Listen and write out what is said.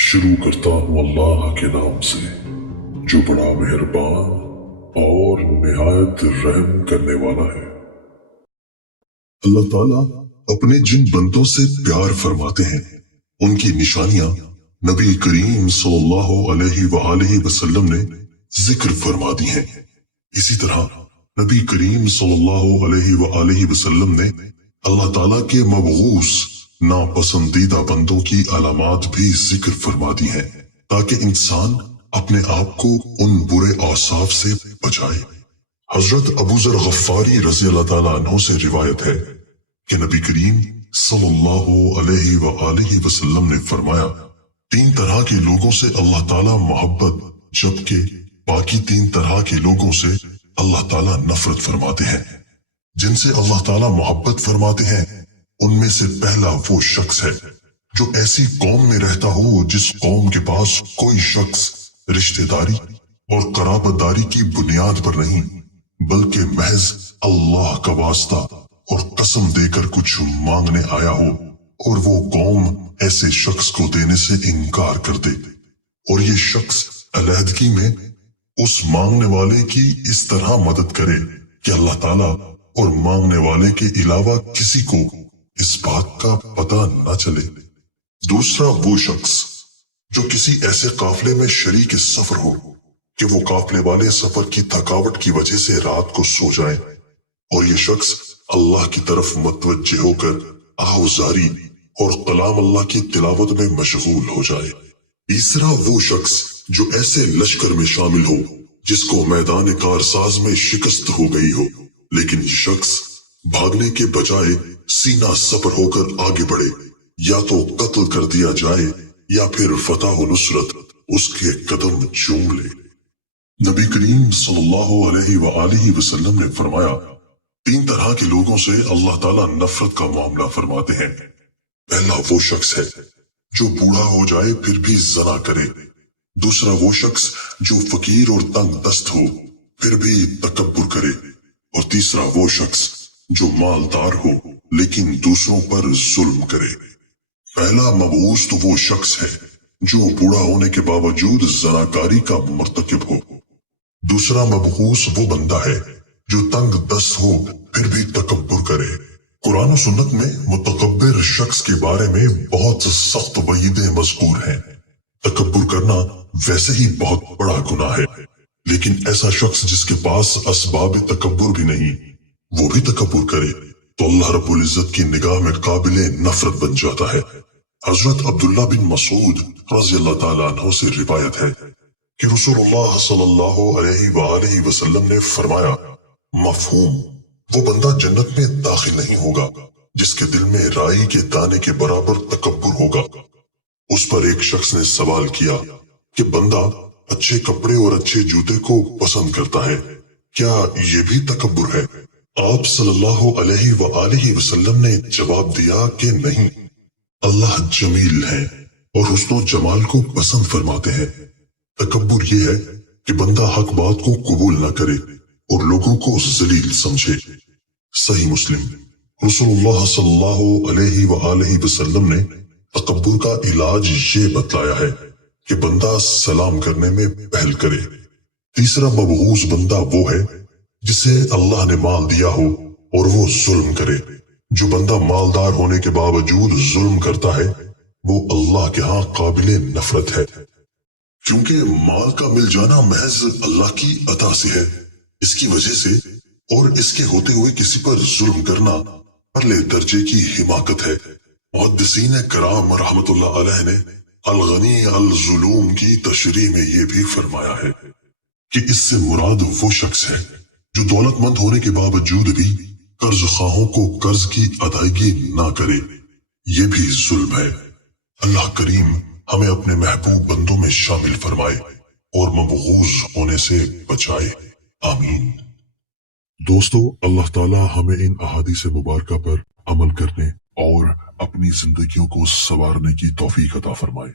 शुरू करता हूँ अल्लाह के नाम से जो बड़ा मेहरबान और निहायत रहम करने वाला है। अल्लाह ताला अपने जिन बंदों से प्यार फरमाते हैं उनकी निशानियां नबी करीम सल्लल्लाहु अलैहि वसल्लम ने जिक्र फरमा दी हैं। इसी तरह नबी करीम सल्लल्लाहु अलैहि वसल्लम ने अल्लाह ताला के मबगूस नापसंदीदा बंदों की अलामात भी जिक्र फरमा दी हैं ताकि इंसान अपने आप को उन बुरे औसाफ से बचाए। हजरत अबू ज़र गफ्फारी रज़ी अल्लाह ताला अन्हु से रिवायत है कि नबी करीम सल्लल्लाहु अलैहि वसल्लम ने फरमाया, तीन तरह के लोगों से अल्लाह ताला मोहब्बत जबकि बाकी तीन तरह के लोगों से अल्लाह ताला नफरत फरमाते हैं। जिनसे अल्लाह ताला मोहब्बत फरमाते हैं उनमें से पहला वो शख्स है जो ऐसी कौम में रहता हो जिस कौम के पास कोई शख्स रिश्तेदारी और कराबतदारी की बुनियाद पर नहीं बल्कि महज अल्लाह का वास्ता और कसम देकर कुछ मांगने आया हो और वो कौम ऐसे शख्स को देने से इनकार कर दे और ये शख्स अलहदगी में उस मांगने वाले की इस तरह मदद करे कि अल्लाह ताला और मांगने वाले के अलावा किसी को इस बात का पता न चले। दूसरा वो शख्स जो किसी ऐसे काफले में शरीक सफर हो कि वो काफले वाले सफर की थकावट की वजह से रात को सो जाए और ये शख्स अल्लाह की तरफ मुतवज्जे होकर आहुजारी और कलाम अल्लाह की तिलावत में मशगूल हो जाए। तीसरा वो शख्स जो ऐसे लश्कर में शामिल हो जिसको मैदान कारसाज में शिकस्त हो गई हो लेकिन शख्स भागने के बजाय सीना सपर होकर आगे बढ़े, या तो कत्ल कर दिया जाए या फिर फतह व नुसरत उसके कदम चूम ले। नबी करीम सल्लल्लाहु अलैहि वसल्लम ने फरमाया, तीन तरह के लोगों से अल्लाह ताला नफरत का मामला फरमाते हैं। पहला वो शख्स है जो बूढ़ा हो जाए फिर भी ज़ना करे। दूसरा वो शख्स जो फकीर और तंग दस्त हो फिर भी तकब्बुर करे और तीसरा वो शख्स जो मालदार हो लेकिन दूसरों पर जुल्म करे। पहला मबूस तो वो शख्स है जो बूढ़ा होने के बावजूद ज़नाकारी का मुर्तकिब हो। दूसरा मबूस वो बंदा है जो तंग दस्त हो फिर भी तकब्बुर करे। कुरान और सुन्नत में मुतकब्बिर शख्स के बारे में बहुत सख्त वईदें मज़कूर हैं। तकब्बुर करना वैसे ही बहुत बड़ा गुनाह है लेकिन ऐसा शख्स जिसके पास असबाब तकब्बुर भी नहीं वो भी तकब्बुर करे तो अल्लाह रब्बुल इज्जत की निगाह में काबिले नफरत बन जाता है। हजरत अब्दुल्ला बिन मसूद रज़ी अल्लाह ताला अन्हु से रिवायत है कि रसूलुल्लाह सल्लल्लाहु अलैहि वसल्लम ने फरमाया, मफहूम वो बंदा जन्नत में दाखिल नहीं होगा जिसके दिल में राई के दाने के बराबर तकब्बुर होगा। उस पर एक शख्स ने सवाल किया कि बंदा अच्छे कपड़े और अच्छे जूते को पसंद करता है, क्या ये भी तकब्बुर है? आप सल्लल्लाहु अलैहि वसल्लम ने जवाब दिया कि नहीं, अल्लाह जमील है और हुस्न जमाल को पसंद फरमाते हैं। तकब्बुर ये है कि बंदा हक बात को कबूल न करे और लोगों को जलील समझे। सही मुस्लिम। रसूलुल्लाह सल्लल्लाहु अलैहि वसल्लम ने तकब्बुर का इलाज ये बतलाया है कि बंदा सलाम करने में पहल करे। तीसरा मबगूज बंदा वो है जिसे अल्लाह ने माल दिया हो और वो जुल्म करे। जो बंदा मालदार होने के बावजूद जुल्म करता है वो अल्लाह के यहाँ काबिले नफरत है क्योंकि माल का मिल जाना महज अल्लाह की अता से है। इसकी वजह से और इसके होते हुए किसी पर जुल्म करना अगले दर्जे की हिमाकत है। मुहद्दिसीन कराम रहमतुल्लाह अलैह ने अल-गनी अल-जुलूम की तशरीह में ये भी फरमाया है कि इससे मुराद वो शख्स है जो दौलतमंद होने के बावजूद भी कर्ज खाहों को कर्ज की अदायगी ना करे। ये भी जुल्म है। अल्लाह करीम हमें अपने महबूब बंदों में शामिल फरमाए और मबगूज होने से बचाए। आमीन। दोस्तों, अल्लाह ताला हमें इन अहादीस मुबारका पर अमल करने और अपनी जिंदगियों को संवारने की तौफीक अता फरमाए।